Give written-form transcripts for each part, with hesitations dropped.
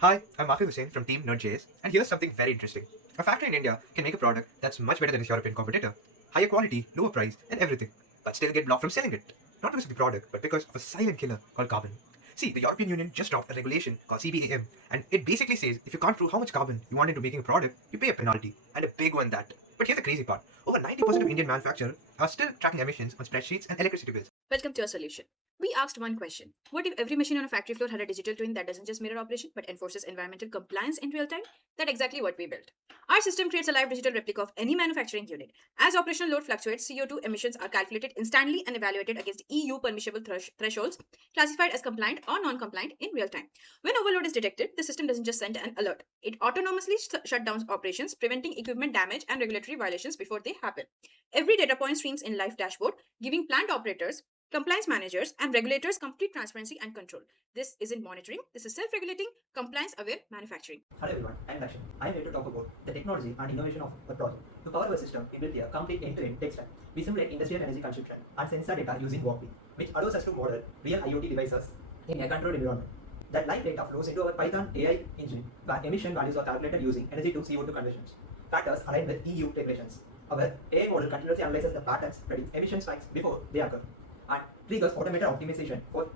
Hi, I'm Mark Hussain from Team Node.js, and here's something very interesting. A factory in India can make a product that's much better than its European competitor. Higher quality, lower price, and everything, but still get blocked from selling it. Not because of the product, but because of a silent killer called carbon. See, the European Union just dropped a regulation called CBAM, and it basically says if you can't prove how much carbon you want into making a product, you pay a penalty, and a big one that. But here's the crazy part. Over 90% of Indian manufacturers are still tracking emissions on spreadsheets and electricity bills. Welcome to our solution. We asked one question. What if every machine on a factory floor had a digital twin that doesn't just mirror operation but enforces environmental compliance in real time? That's exactly what we built. Our system creates a live digital replica of any manufacturing unit. As operational load fluctuates, CO2 emissions are calculated instantly and evaluated against EU permissible thresholds, classified as compliant or non-compliant in real time. When overload is detected, the system doesn't just send an alert. It autonomously shuts down operations, preventing equipment damage and regulatory violations before they happen. Every data point streams in live dashboard, giving plant operators, compliance managers, and regulators complete transparency and control. This isn't monitoring, this is self-regulating, compliance-aware manufacturing. Hello everyone, I am Dakshin. I am here to talk about the technology and innovation of our project. To power our system, we built a complete end-to-end tech stack. We simulate industrial energy consumption and sensor data using Walkme, which allows us to model real IoT devices in a controlled environment. That live data flows into our Python AI engine, where emission values are calculated using energy to CO2 conversions. Factors aligned with EU regulations. Our AI model continuously analyzes the patterns, predicts emission spikes before they occur, and triggers automated optimization for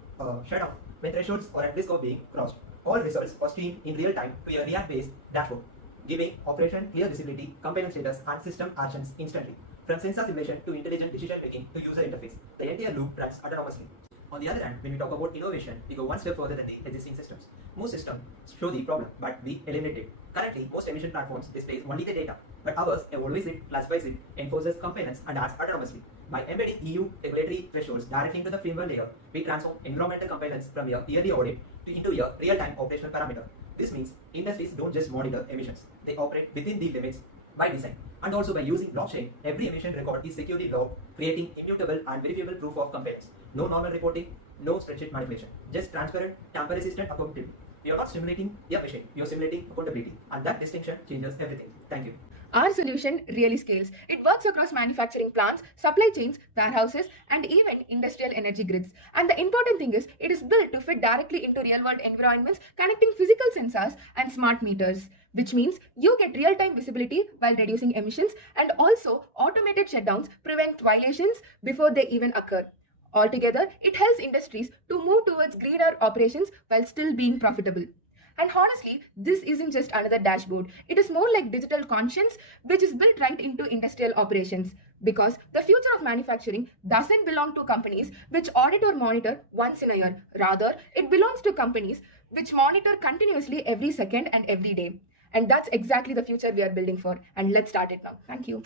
shutdown when thresholds are at risk of being crossed. All results are streamed in real time to a React-based dashboard, giving operation clear visibility, component status, and system actions instantly. From sensor simulation to intelligent decision making to user interface, the entire loop runs autonomously. On the other hand, when we talk about innovation, we go one step further than the existing systems. Most systems show the problem, but we eliminate it. Currently, most emission platforms display only the data, but ours evaluates it, classifies it, enforces compliance, and acts autonomously. By embedding EU regulatory thresholds directly into the firmware layer, we transform environmental compliance from a yearly audit into a real-time operational parameter. This means industries don't just monitor emissions, they operate within the limits by design. And also by using blockchain, every emission record is securely logged, creating immutable and verifiable proof of compliance. No normal reporting, no spreadsheet manipulation, just transparent, tamper-resistant accountability. We are not simulating a machine, we are simulating accountability, and that distinction changes everything. Thank you. Our solution really scales. It works across manufacturing plants, supply chains, warehouses, and even industrial energy grids. And the important thing is, it is built to fit directly into real-world environments, connecting physical sensors and smart meters, which means you get real-time visibility while reducing emissions, and also automated shutdowns prevent violations before they even occur. Altogether, it helps industries to move towards greener operations while still being profitable. And honestly, this isn't just another dashboard. It is more like digital conscience, which is built right into industrial operations. Because the future of manufacturing doesn't belong to companies which audit or monitor once in a year. Rather, it belongs to companies which monitor continuously every second and every day. And that's exactly the future we are building for. And let's start it now. Thank you.